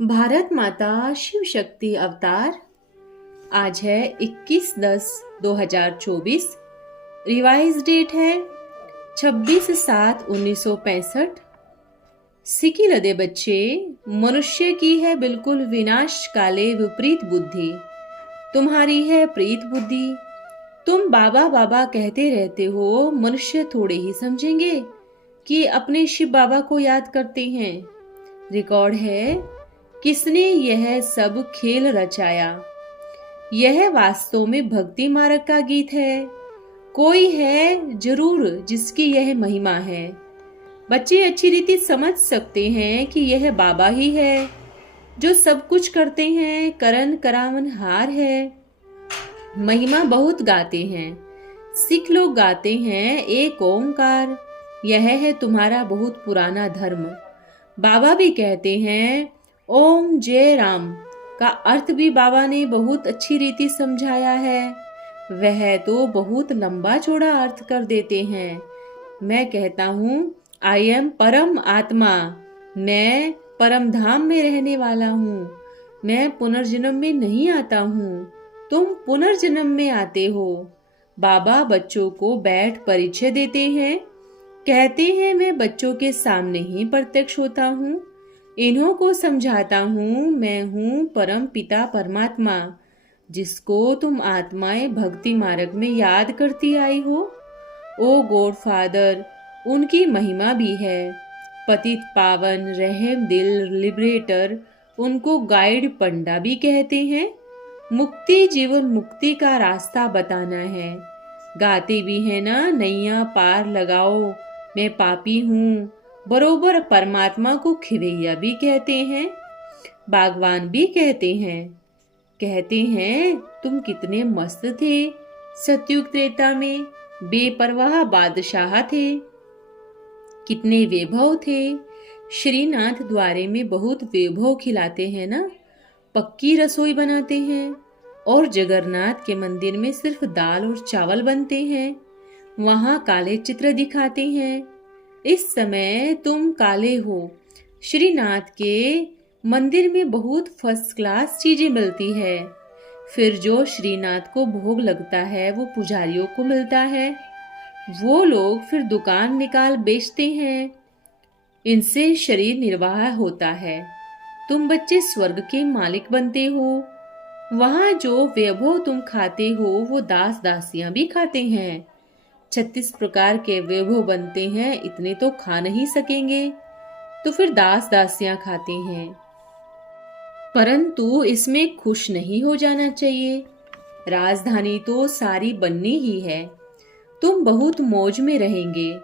भारत माता शिव शक्ति अवतार। आज है 21/10/2024। रिवाइज डेट है 26/7/1965। सिकी लदे बच्चे, मनुष्य की है बिल्कुल विनाश काले विपरीत बुद्धि। तुम्हारी है प्रीत बुद्धि। तुम बाबा बाबा कहते रहते हो, मनुष्य थोड़े ही समझेंगे कि अपने शिव बाबा को याद करते हैं। रिकॉर्ड है, किसने यह सब खेल रचाया। यह वास्तव में भक्ति मार्ग का गीत है। कोई है जरूर जिसकी यह महिमा है। बच्चे अच्छी रीति समझ सकते हैं कि यह बाबा ही है जो सब कुछ करते हैं, करन करावन हार है। महिमा बहुत गाते हैं, सिख लोग गाते हैं एक ओंकार। यह है तुम्हारा बहुत पुराना धर्म। बाबा भी कहते हैं ओम जय राम का अर्थ भी बाबा ने बहुत अच्छी रीति समझाया है। वह तो बहुत लंबा चौड़ा अर्थ कर देते हैं। मैं कहता हूँ आई एम परम आत्मा। मैं परम धाम में रहने वाला हूँ। मैं पुनर्जन्म में नहीं आता हूँ, तुम पुनर्जन्म में आते हो। बाबा बच्चों को बैठ परिचय देते हैं। कहते हैं मैं बच्चों के सामने ही प्रत्यक्ष होता हूँ। इन्हों को समझाता हूँ मैं हूँ परम पिता परमात्मा, जिसको तुम आत्माएं भक्ति मार्ग में याद करती आई हो। ओ गॉड फादर, उनकी महिमा भी है। पतित पावन, रहम दिल, लिबरेटर, उनको गाइड पंडा भी कहते हैं। मुक्ति जीवन मुक्ति का रास्ता बताना है। गाते भी है ना, नैया पार लगाओ, मैं पापी हूँ। बरोबर परमात्मा को खिवैया भी कहते हैं, बागवान भी कहते हैं। कहते हैं तुम कितने मस्त थे सतयुग त्रेता में, बेपरवाह बादशाह थे। कितने वैभव थे। श्रीनाथ द्वारे में बहुत वैभव खिलाते हैं ना, पक्की रसोई बनाते हैं। और जगन्नाथ के मंदिर में सिर्फ दाल और चावल बनते हैं। वहां काले चित्र दिखाते हैं। इस समय तुम काले हो। श्रीनाथ के मंदिर में बहुत फर्स्ट क्लास चीजें मिलती है। फिर जो श्रीनाथ को भोग लगता है वो पुजारियों को मिलता है। वो लोग फिर दुकान निकाल बेचते हैं। इनसे शरीर निर्वाह होता है। तुम बच्चे स्वर्ग के मालिक बनते हो। वहां जो वैभव तुम खाते हो वो दास दासियां भी खाते हैं। 36 प्रकार के वैभव बनते हैं, इतने तो खा नहीं सकेंगे, तो फिर दास दासियां खाते हैं। परंतु इसमें खुश नहीं हो जाना चाहिए। राजधानी तो सारी बननी ही है। तुम बहुत मौज में रहेंगे।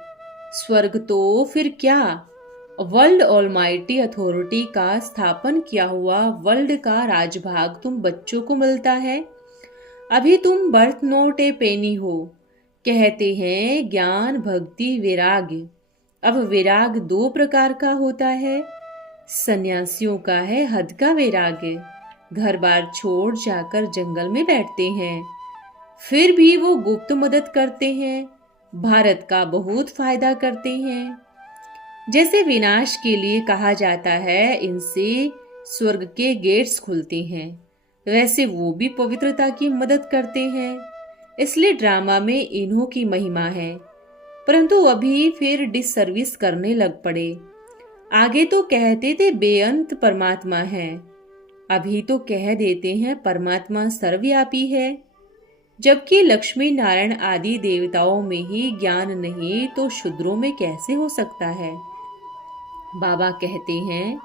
स्वर्ग तो फिर क्या, वर्ल्ड ऑलमाइटी अथॉरिटी का स्थापन किया हुआ वर्ल्ड का राजभाग तुम बच्चों को मिलता है। अभी तुम बर्थ नोट ए पेनी हो। कहते हैं ज्ञान भक्ति वैराग्य। अब वैराग 2 प्रकार का होता है। सन्यासियों का है हद का वैराग्य, घर बार छोड़ जाकर जंगल में बैठते हैं। फिर भी वो गुप्त मदद करते हैं, भारत का बहुत फायदा करते हैं। जैसे विनाश के लिए कहा जाता है इनसे स्वर्ग के गेट्स खुलते हैं, वैसे वो भी पवित्रता की मदद करते हैं। इसलिए ड्रामा में इन्हों की महिमा है। परंतु अभी फिर डिसर्विस करने लग पड़े। आगे तो कहते थे बेअंत परमात्मा है, अभी तो कह देते हैं परमात्मा सर्वव्यापी है। जबकि लक्ष्मी नारायण आदि देवताओं में ही ज्ञान नहीं तो शूद्रों में कैसे हो सकता है। बाबा कहते हैं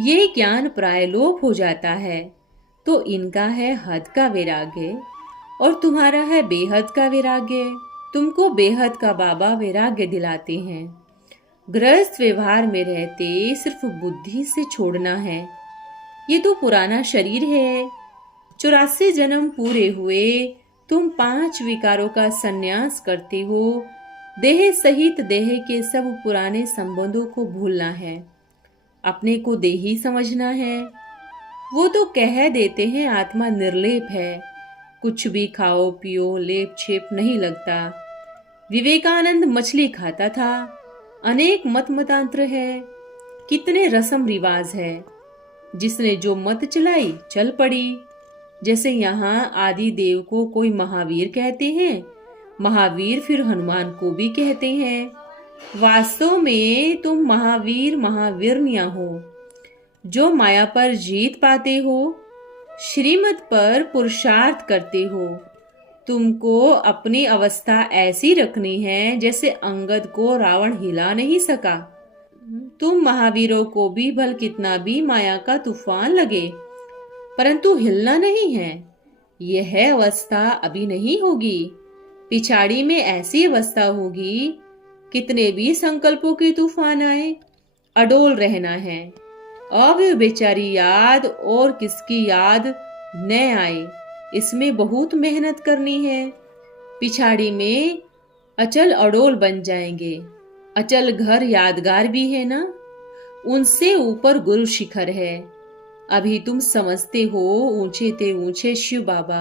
ये ज्ञान प्रायलोप हो जाता है, तो इनका है हद का वैराग्य और तुम्हारा है बेहद का वैराग्य। तुमको बेहद का बाबा वैराग्य दिलाते हैं। गृहस्थ व्यवहार में रहते सिर्फ बुद्धि से छोड़ना है। ये तो पुराना शरीर है। 84 जन्म पूरे हुए तुम 5 विकारों का संन्यास करते हो। देह सहित देह के सब पुराने संबंधों को भूलना है, अपने को देही समझना है। वो तो कह देते हैं आत्मा निर्लेप है, कुछ भी खाओ पियो लेप छेप नहीं लगता। विवेकानंद मछली खाता था। अनेक मत मतांतर है, कितने रस्म रिवाज है। जिसने जो मत चलाई चल पड़ी। जैसे यहाँ आदि देव को कोई महावीर कहते हैं, महावीर फिर हनुमान को भी कहते हैं। वास्तव में तुम महावीर महावीरनिया हो, जो माया पर जीत पाते हो, श्रीमत पर पुरुषार्थ करते हो। तुमको अपनी अवस्था ऐसी रखनी है जैसे अंगद को रावण हिला नहीं सका। तुम महावीरों को भी भल कितना भी माया का तूफान लगे, परंतु हिलना नहीं है। यह अवस्था अभी नहीं होगी, पिछाड़ी में ऐसी अवस्था होगी, कितने भी संकल्पों के तूफान आए, अडोल रहना है। अव्यभिचारी याद और किसकी याद न आए, इसमें बहुत मेहनत करनी है। पिछाड़ी में अचल अडोल बन जाएंगे। अचल घर यादगार भी है ना, उनसे ऊपर गुरु शिखर है। अभी तुम समझते हो ऊंचे ते ऊंचे शिव बाबा,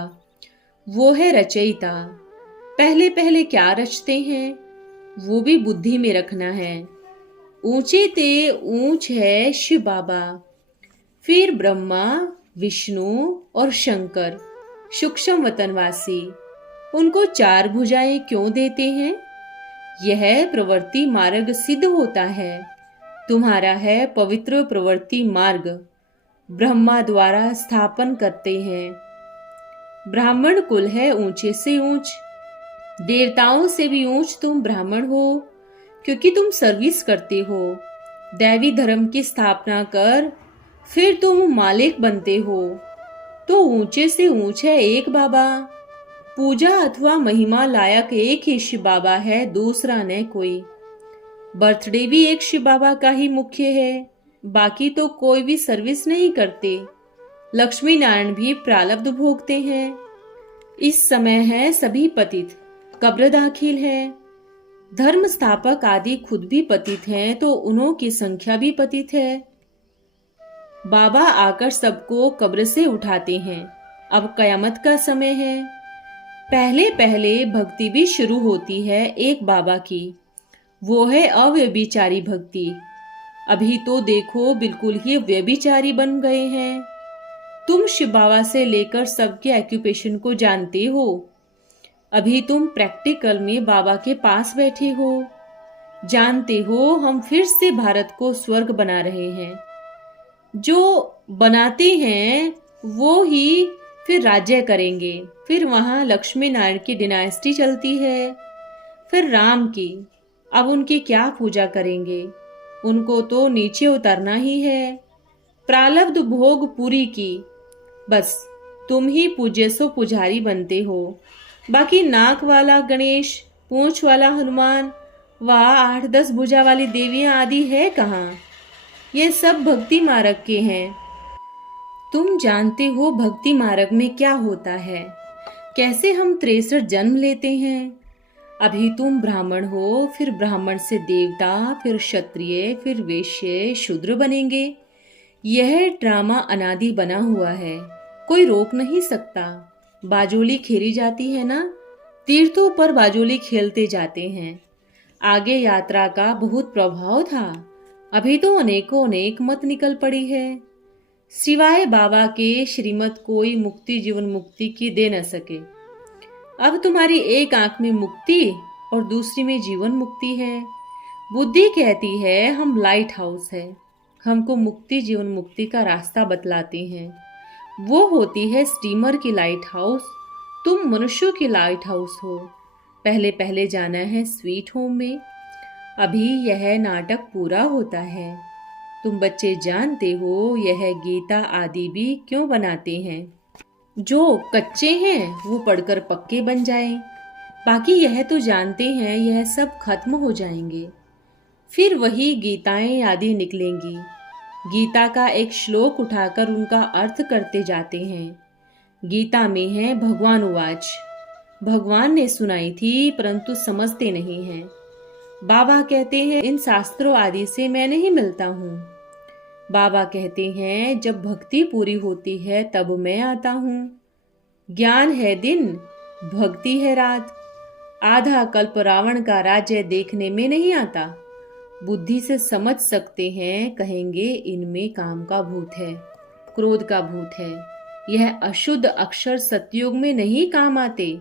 वो है रचयिता। पहले पहले क्या रचते हैं वो भी बुद्धि में रखना है। ऊंचे ते ऊंच है शिव बाबा, फिर ब्रह्मा विष्णु और शंकर सूक्ष्म वतनवासी। उनको 4 भुजाएं क्यों देते हैं? यह प्रवृत्ति मार्ग सिद्ध होता है। तुम्हारा है पवित्र प्रवृत्ति मार्ग, ब्रह्मा द्वारा स्थापन करते हैं। ब्राह्मण कुल है ऊंचे से ऊंच, देवताओं से भी ऊंच तुम ब्राह्मण हो, क्योंकि तुम सर्विस करते हो। दैवी धर्म की स्थापना कर फिर तुम मालिक बनते हो। तो ऊंचे से ऊंच है एक बाबा। पूजा अथवा महिमा लायक एक ही शिव बाबा है, दूसरा न कोई। बर्थडे भी एक शिव बाबा का ही मुख्य है, बाकी तो कोई भी सर्विस नहीं करते। लक्ष्मी नारायण भी प्रारब्ध भोगते हैं। इस समय है सभी पतित, कब्र दाखिल है। धर्म स्थापक आदि खुद भी पतित हैं, तो उन्हों की संख्या भी पतित है। बाबा आकर सबको कब्र से उठाते हैं। अब कयामत का समय है। पहले पहले भक्ति भी शुरू होती है एक बाबा की, वो है अव्यभिचारी भक्ति। अभी तो देखो बिल्कुल ही व्यभिचारी बन गए हैं। तुम शिव बाबा से लेकर सबके ऑक्यूपेशन को जानते हो। अभी तुम प्रैक्टिकल में बाबा के पास बैठे हो। जानते हो हम फिर से भारत को स्वर्ग बना रहे हैं। जो बनाते हैं वो ही फिर राज्य करेंगे। फिर वहां लक्ष्मी नारायण की डिनास्टी चलती है, फिर राम की। अब उनकी क्या पूजा करेंगे? उनको तो नीचे उतरना ही है। प्रारब्ध भोग पूरी की, बस तुम ही पूज्य सो पुजारी बनते हो। बाकी नाक वाला गणेश, पूंछ वाला हनुमान, वह 8-10 भुजा वाली देवियां आदि है कहाँ? ये सब भक्ति मार्ग के हैं। तुम जानते हो भक्ति मार्ग में क्या होता है, कैसे हम 63 जन्म लेते हैं। अभी तुम ब्राह्मण हो, फिर ब्राह्मण से देवता, फिर क्षत्रिय, फिर वैश्य, शूद्र बनेंगे। यह ड्रामा अनादि बना हुआ है, कोई रोक नहीं सकता। बाजोली खेली जाती है ना, तीर्थों पर बाजोली खेलते जाते हैं। आगे यात्रा का बहुत प्रभाव था। अभी तो अनेकों अनेक मत निकल पड़ी है। सिवाय बाबा के श्रीमत कोई मुक्ति जीवन मुक्ति की दे न सके। अब तुम्हारी एक आंख में मुक्ति और दूसरी में जीवन मुक्ति है। बुद्धि कहती है हम लाइट हाउस है, हमको मुक्ति जीवन मुक्ति का रास्ता बतलाते हैं। वो होती है स्टीमर की लाइट हाउस, तुम मनुष्यों की लाइट हाउस हो। पहले पहले जाना है स्वीट होम में। अभी यह नाटक पूरा होता है। तुम बच्चे जानते हो यह गीता आदि भी क्यों बनाते हैं? जो कच्चे हैं वो पढ़कर पक्के बन जाएं। बाकी यह तो जानते हैं यह सब खत्म हो जाएंगे, फिर वही गीताएं आदि निकलेंगी। गीता का एक श्लोक उठाकर उनका अर्थ करते जाते हैं। गीता में है भगवान उवाच, भगवान ने सुनाई थी परंतु समझते नहीं हैं। बाबा कहते हैं इन शास्त्रों आदि से मैं नहीं मिलता हूँ। बाबा कहते हैं जब भक्ति पूरी होती है तब मैं आता हूँ। ज्ञान है दिन, भक्ति है रात। आधा कल्प रावण का राज्य देखने में नहीं आता। बुद्धि से समझ सकते हैं, कहेंगे इनमें काम का भूत है, क्रोध का भूत है। यह अशुद्ध अक्षर सतयुग में नहीं काम आते।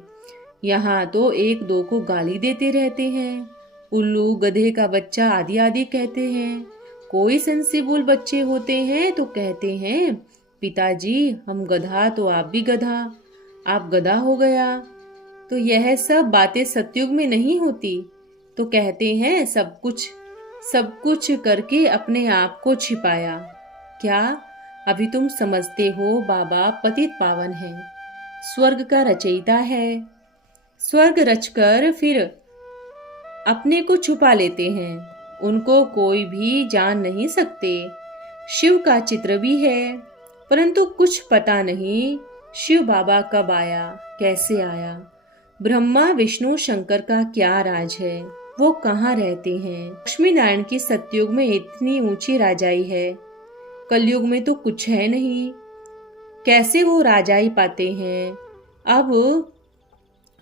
यहाँ तो एक दो को गाली देते रहते हैं, उल्लू, गधे का बच्चा आदि आदि कहते हैं। कोई सेंसिबल बच्चे होते हैं तो कहते हैं, पिताजी हम गधा तो आप भी गधा, आप गधा हो गया। तो यह सब बातें सतयुग में नहीं होती। तो कहते हैं सब कुछ करके अपने आप को छिपाया। क्या अभी तुम समझते हो बाबा पतित पावन है, स्वर्ग का रचयिता है। स्वर्ग रचकर फिर अपने को छुपा लेते हैं, उनको कोई भी जान नहीं सकते। शिव का चित्र भी है, परंतु कुछ पता नहीं शिव बाबा कब आया, कैसे आया। ब्रह्मा विष्णु शंकर का क्या राज है, वो कहाँ रहते हैं। लक्ष्मी नारायण की सतयुग में इतनी ऊंची राजाई है, कलयुग में तो कुछ है नहीं। कैसे वो राजाई पाते हैं। अब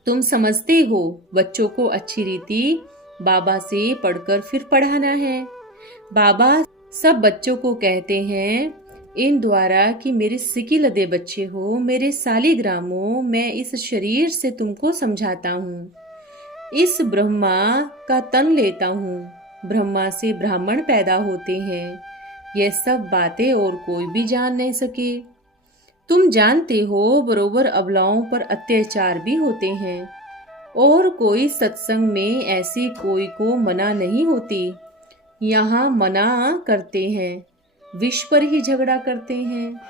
तुम समझते हो, बच्चों को अच्छी रीति बाबा से पढ़कर फिर पढ़ाना है। बाबा सब बच्चों को कहते हैं इन द्वारा कि मेरे सिकिलदे बच्चे हो, मेरे सालिग्रामों, मैं इस शरीर से तुमको समझाता हूँ। इस ब्रह्मा का तन लेता हूँ, ब्रह्मा से ब्राह्मण पैदा होते हैं। यह सब बातें और कोई भी जान नहीं सके। तुम जानते हो बरोबर अबलाओं पर अत्याचार भी होते हैं, और कोई सत्संग में ऐसी कोई को मना नहीं होती। यहाँ मना करते हैं, विष पर ही झगड़ा करते हैं,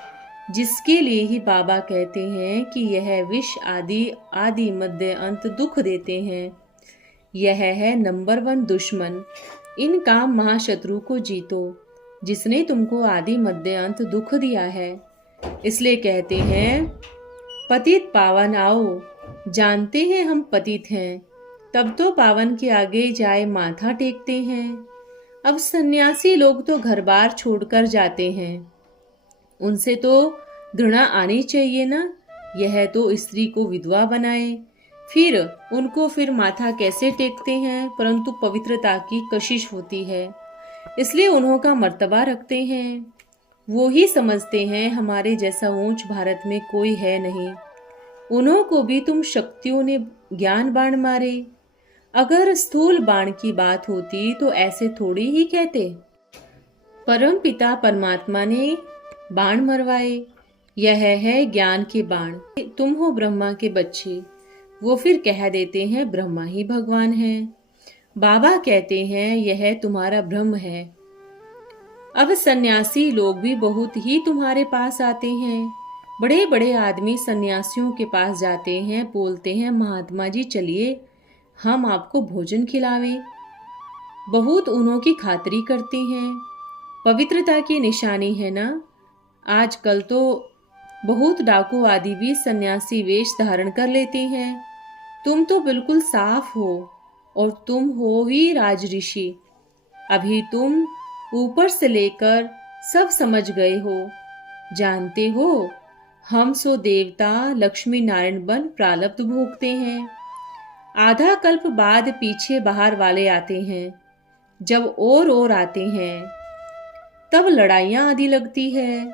जिसके लिए ही बाबा कहते हैं कि यह विष आदि मध्य अंत दुख देते हैं। यह है नंबर 1 दुश्मन। इन काम महाशत्रु को जीतो, जिसने तुमको आदि मध्य अंत दुख दिया है। इसलिए कहते हैं पतित पावन आओ। जानते हैं हम पतित हैं, तब तो पावन के आगे जाए माथा टेकते हैं। अब सन्यासी लोग तो घर बार छोड़कर जाते हैं, उनसे तो घृणा आनी चाहिए ना। यह तो स्त्री को विधवा बनाए, फिर उनको फिर माथा कैसे टेकते हैं। परंतु पवित्रता की कशिश होती है, इसलिए उन्हों का मर्तबा रखते हैं। वो ही समझते हैं हमारे जैसा ऊंच भारत में कोई है नहीं। उन्हों को भी तुम शक्तियों ने ज्ञान बाण मारे। अगर स्थूल बाण की बात होती तो ऐसे थोड़ी ही कहते। परम पिता परमात्मा ने बाण मरवाए। यह है ज्ञान के बाण। तुम हो ब्रह्मा के बच्चे, वो फिर कह देते हैं ब्रह्मा ही भगवान है। बाबा कहते हैं यह तुम्हारा भ्रम है। अब सन्यासी लोग भी बहुत ही तुम्हारे पास आते हैं। बड़े बड़े आदमी सन्यासियों के पास जाते हैं, बोलते हैं महात्मा जी चलिए हम आपको भोजन खिलावें। बहुत उन्हों की खातिरी करते हैं। पवित्रता की निशानी है ना। आजकल तो बहुत डाकू आदि भी सन्यासी वेश धारण कर लेते हैं। तुम तो बिल्कुल साफ हो, और तुम हो ही राजऋषि। अभी तुम ऊपर से लेकर सब समझ गए हो। जानते हो हम सो देवता लक्ष्मी नारायण बन प्रारब्ध भोगते हैं। आधा कल्प बाद पीछे बाहर वाले आते हैं। जब और आते हैं तब लड़ाइयां आदि लगती है।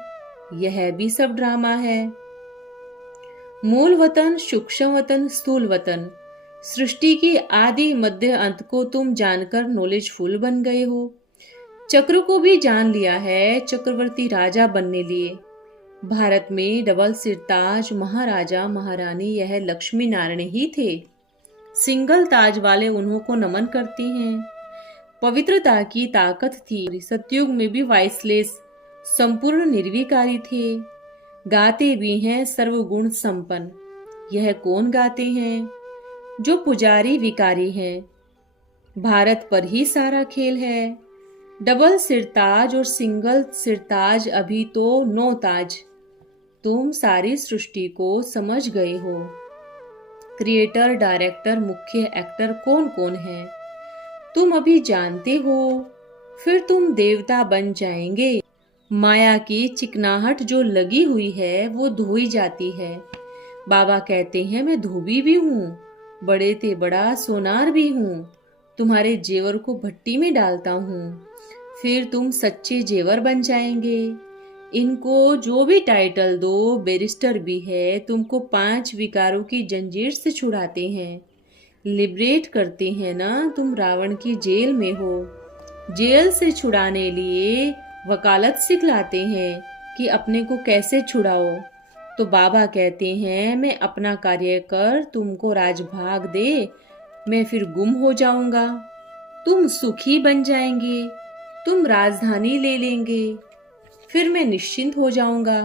यह भी सब ड्रामा है। मूल वतन, सूक्ष्म वतन, स्थूल वतन, सृष्टि की आदि मध्य अंत को तुम जानकर नॉलेजफुल बन गए हो। चक्र को भी जान लिया है, चक्रवर्ती राजा बनने लिए। भारत में डबल सिरताज महाराजा महारानी यह लक्ष्मी नारायण ही थे। सिंगल ताज वाले उन्हों को नमन करते हैं। पवित्रता की ताकत थी। सतयुग में भी वाइसलेस संपूर्ण निर्विकारी थे। गाते भी हैं सर्वगुण संपन्न। यह कौन गाते हैं? जो पुजारी विकारी हैं। भारत पर ही सारा खेल है। डबल सिरताज और सिंगल सिरताज, अभी तो 9 ताज। तुम सारी सृष्टि को समझ गए हो। क्रिएटर, डायरेक्टर, मुख्य एक्टर कौन कौन है तुम अभी जानते हो। फिर तुम देवता बन जाएंगे। माया की चिकनाहट जो लगी हुई है वो धोई जाती है। बाबा कहते हैं मैं धोबी भी हूँ, बड़े ते बड़ा सोनार भी हूँ, तुम्हारे जेवर को भट्टी में डालता हूँ, फिर तुम सच्चे जेवर बन जाएंगे। इनको जो भी टाइटल दो, बैरिस्टर भी है, तुमको 5 विकारों की जंजीर से छुड़ाते हैं, लिबरेट करते हैं ना। तुम रावण की जेल में हो, जेल से छुड़ाने लिए वकालत सिखलाते हैं कि अपने को कैसे छुड़ाओ। तो बाबा कहते हैं मैं अपना कार्य कर तुमको राजभाग दे, मैं फिर गुम हो जाऊंगा, तुम सुखी बन जाएंगे, तुम राजधानी ले लेंगे, फिर मैं निश्चिंत हो जाऊंगा,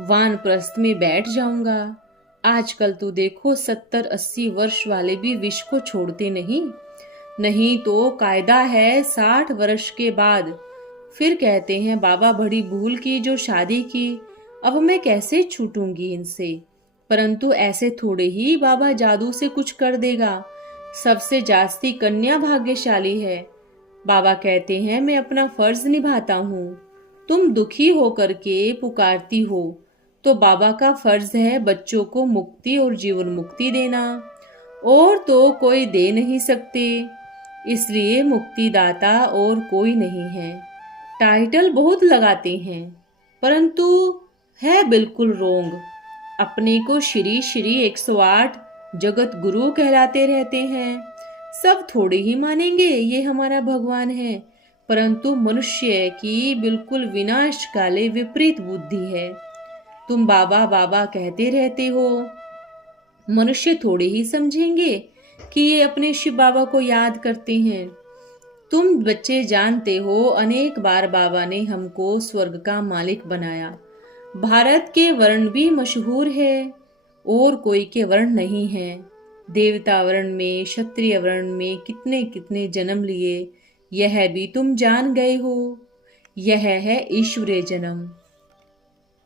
वानप्रस्थ में बैठ जाऊंगा। आजकल तो देखो 70-80 वर्ष वाले भी विष को छोड़ते नहीं, नहीं तो कायदा है 60 वर्ष के बाद। फिर कहते हैं बाबा बड़ी भूल की जो शादी की, अब मैं कैसे छूटूंगी इनसे। परंतु ऐसे थोड़े ही बाबा जादू से कुछ कर देगा, सबसे जास्ती कन्या भाग्यशाली है। बाबा कहते हैं मैं अपना फर्ज निभाता हूँ, तुम दुखी होकर के पुकारती हो तो बाबा का फर्ज है बच्चों को मुक्ति और जीवन मुक्ति देना, और तो कोई दे नहीं सकते, इसलिए मुक्तिदाता और कोई नहीं है। टाइटल बहुत लगाते हैं परंतु है बिल्कुल रोंग। अपने को श्री श्री 108 जगत गुरु कहलाते रहते हैं, सब थोड़े ही मानेंगे ये हमारा भगवान है, परंतु मनुष्य की बिल्कुल विनाशकाले विपरीत बुद्धि है। तुम बाबा बाबा कहते रहते हो, मनुष्य थोड़े ही समझेंगे कि ये अपने शिव बाबा को याद करते हैं। तुम बच्चे जानते हो अनेक बार बाबा ने हमको स्वर्ग का मालिक बनाया। भारत के वर्ण भी मशहूर है और कोई के वर्ण नहीं है। देवता वर्ण में, क्षत्रिय वर्ण में कितने कितने जन्म लिए यह भी तुम जान गए हो। यह है ईश्वरीय जन्म,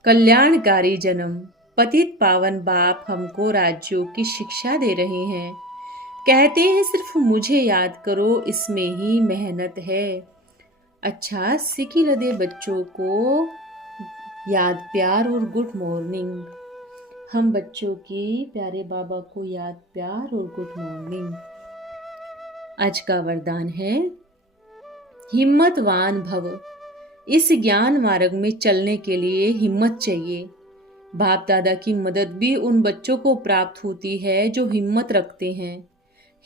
कल्याणकारी जन्म। पतित पावन बाप हमको राज्यों की शिक्षा दे रहे हैं, कहते हैं सिर्फ मुझे याद करो, इसमें ही मेहनत है। अच्छा, सिकी लदे बच्चों को याद प्यार और गुड मॉर्निंग। हम बच्चों की प्यारे बाबा को याद प्यार और गुड मॉर्निंग। आज का वरदान है हिम्मतवान भव। इस ज्ञान मार्ग में चलने के लिए हिम्मत चाहिए। बाप दादा की मदद भी उन बच्चों को प्राप्त होती है जो हिम्मत रखते हैं।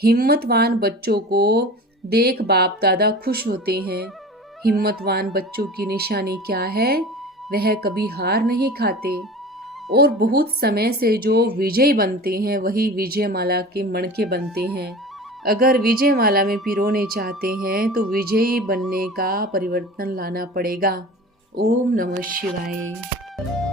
हिम्मतवान बच्चों को देख बाप दादा खुश होते हैं। हिम्मतवान बच्चों की निशानी क्या है? वह कभी हार नहीं खाते और बहुत समय से जो विजय बनते हैं वही विजय माला के मणके बनते हैं। अगर विजय माला में पिरोने चाहते हैं तो विजयी बनने का परिवर्तन लाना पड़ेगा। ओम नमः शिवाय।